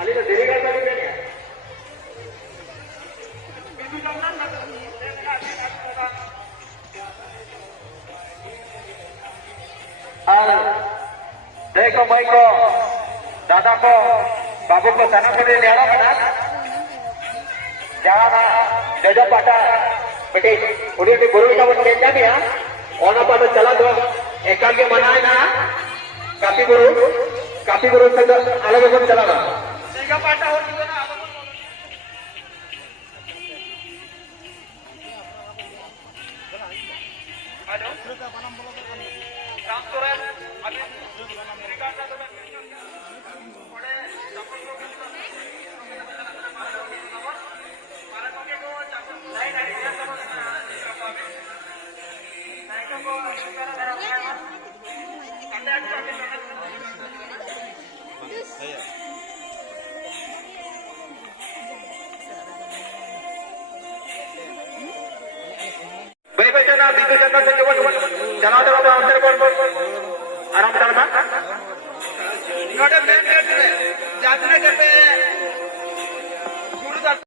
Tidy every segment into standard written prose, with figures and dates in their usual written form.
आली तर देवी काय चालू केली और देखो भाई को दादा को बाबू को सना को ले आना बना जाना जजो पाटा बेटे उन्हें भी गुरु का बन जा भी हाँ ओना पाटा चला दो एकांत के मनाए ना काफी गुरु से अलग अलग चला ना जगह पाटा हो चुका ना भाई बेटा ना बीजू जनता से चला दो अंदर आराम करना इन्होंने मेन गेट में जाते जब गुरुदास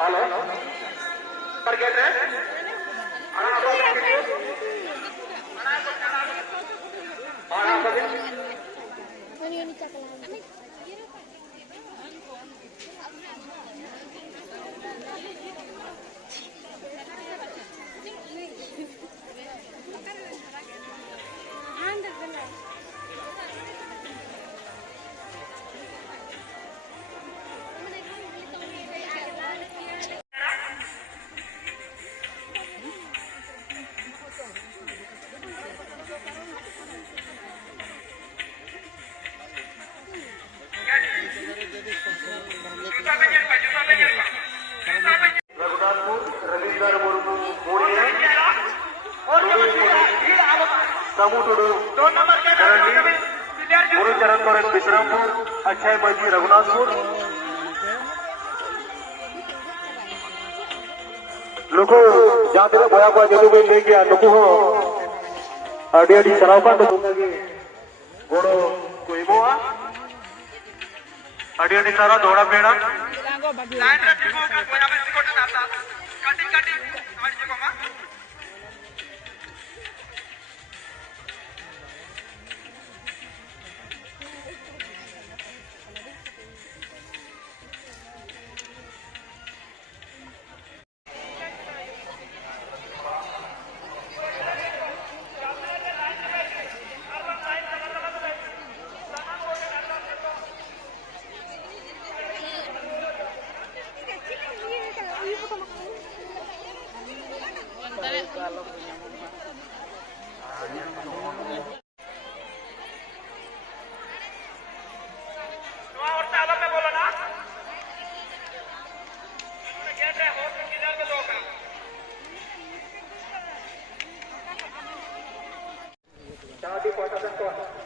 हेलो पर गेट रे अना आप रघुनाथपुर रविंद्र मुर्मू मोरिया समुद्र गुरुचरण कॉलेज विश्रामपुर अक्षय बजी रघुनाथपुर लोग जाते बया बया जो भी ले गया नुकु हो अड़ी अड़ी चलावका तो गोड़ो कोई बोआ अड़ी अड़ी सारा दौड़ा पेड़ा लाइन रे देखो का बया में सिकोट नाता कटिंग कटिंग हमारी जगह मा Tadi kota